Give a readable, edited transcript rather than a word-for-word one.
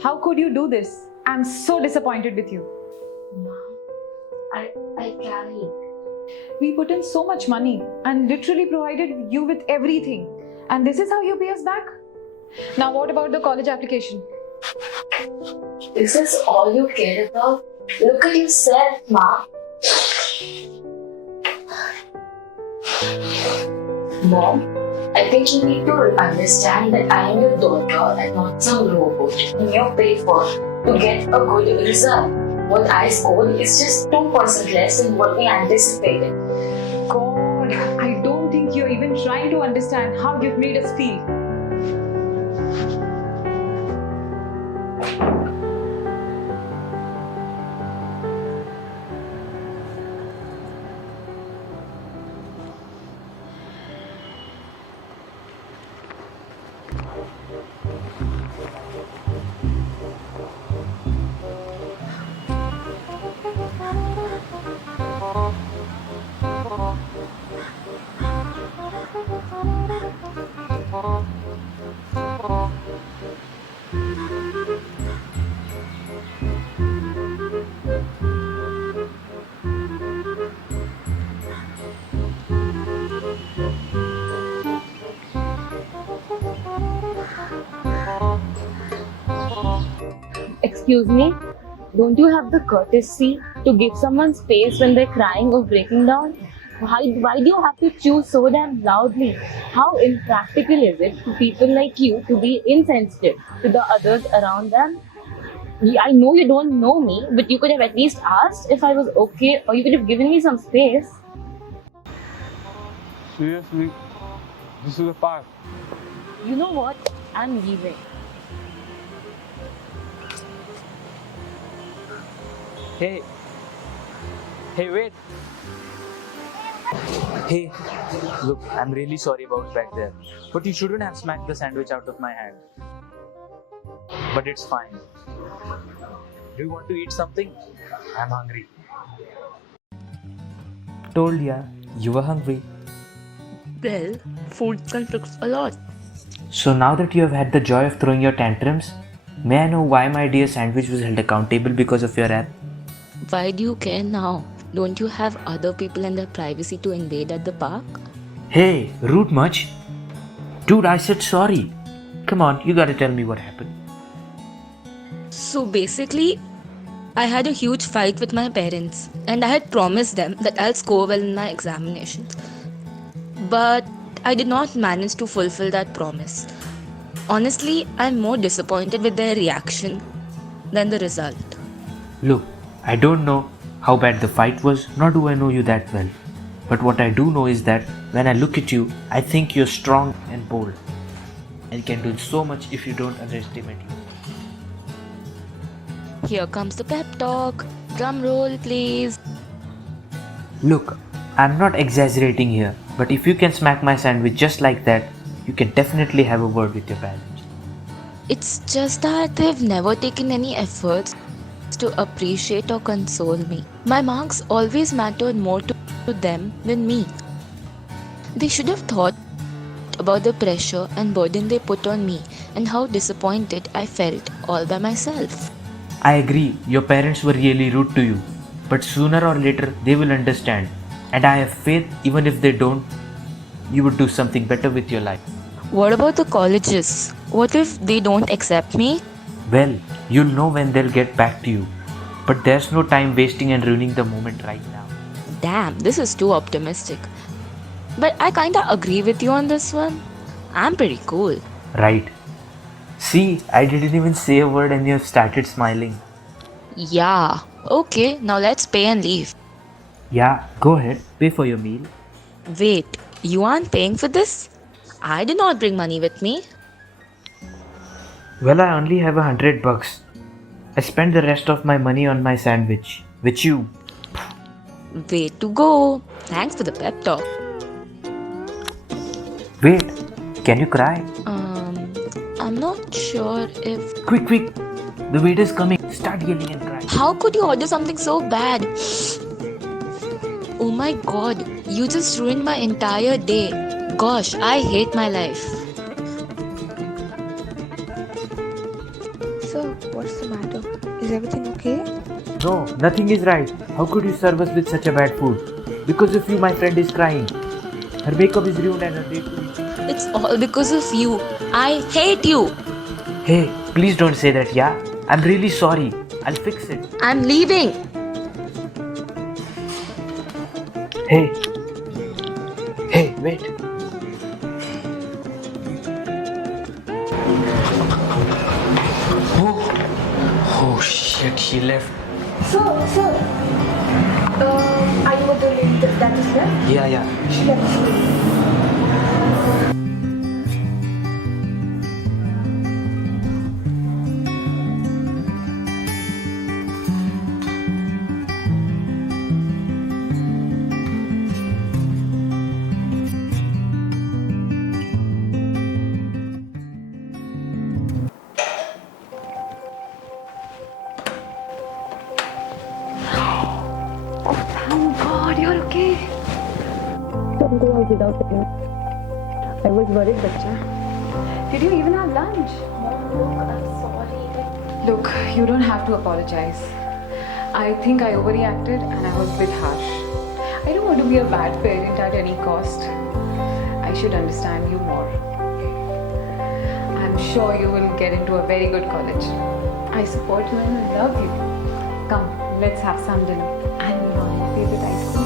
How could you do this? I'm so disappointed with you. Mom, I tried. We put in so much money and literally provided you with everything. And this is how you pay us back? Now, what about the college application? This is all you care about? Look at yourself, Mom. Mom, I think you need to understand that I am your daughter and not some robot whom you pay for to get a good result. What I scored is just 2% less than what we anticipated. God, I don't think you're even trying to understand how you've made us feel. Excuse me? Don't you have the courtesy to give someone space when they're crying or breaking down? Why do you have to chew so damn loudly? How impractical is it for people like you to be insensitive to the others around them? I know you don't know me, but you could have at least asked if I was okay, or you could have given me some space. Seriously? This is a park. You know what? I'm leaving. Hey. Hey, wait. Hey, look, I'm really sorry about back there. But you shouldn't have smacked the sandwich out of my hand. But it's fine. Do you want to eat something? I'm hungry. Told ya, you were hungry. Well, food conflicts a lot. So now that you have had the joy of throwing your tantrums, may I know why my dear sandwich was held accountable because of your app? Why do you care now? Don't you have other people and their privacy to invade at the park? Hey, rude much? Dude, I said sorry. Come on, you gotta tell me what happened. So basically, I had a huge fight with my parents and I had promised them that I'll score well in my examinations. But I did not manage to fulfill that promise. Honestly, I'm more disappointed with their reaction than the result. Look, I don't know how bad the fight was, nor do I know you that well. But what I do know is that when I look at you, I think you're strong and bold and can do so much if you don't underestimate you. Here comes the pep talk. Drum roll, please. Look, I'm not exaggerating here, but if you can smack my sandwich just like that, you can definitely have a word with your parents. It's just that they've never taken any efforts to appreciate or console me. My marks always mattered more to them than me. They should have thought about the pressure and burden they put on me and how disappointed I felt all by myself. I agree, your parents were really rude to you, but sooner or later they will understand, and I have faith even if they don't, you would do something better with your life. What about the colleges? What if they don't accept me? Well, you'll know when they'll get back to you, but there's no time wasting and ruining the moment right now. Damn, this is too optimistic. But I kinda agree with you on this one. I'm pretty cool. Right. See, I didn't even say a word and you have started smiling. Yeah. Okay, now let's pay and leave. Yeah, go ahead, pay for your meal. Wait, you aren't paying for this? I did not bring money with me. Well, I only have $100. I spent the rest of my money on my sandwich. With you. Way to go. Thanks for the pep talk. Wait, can you cry? I'm not sure if... Quick, quick! The waiter's coming. Start yelling and crying. How could you order something so bad? Oh my god, you just ruined my entire day. Gosh, I hate my life. So, Is everything okay? No, nothing is right. How could you serve us with such a bad food? Because of you, my friend is crying. Her makeup is ruined and her date to eat. It's all because of you. I hate you. Hey, please don't say that, yeah? I'm really sorry. I'll fix it. I'm leaving. Hey. Hey, wait. Oh shit, she left. Sir, are you with the lady that is left? Yeah. She left. Thank God, you're okay. Something else without you. I was worried, Bacha. Did you even have lunch? Look, I'm sorry. Look, you don't have to apologize. I think I overreacted and I was a bit harsh. I don't want to be a bad parent at any cost. I should understand you more. I'm sure you will get into a very good college. I support you and love you. Come, let's have some dinner. And my favorite ice cream.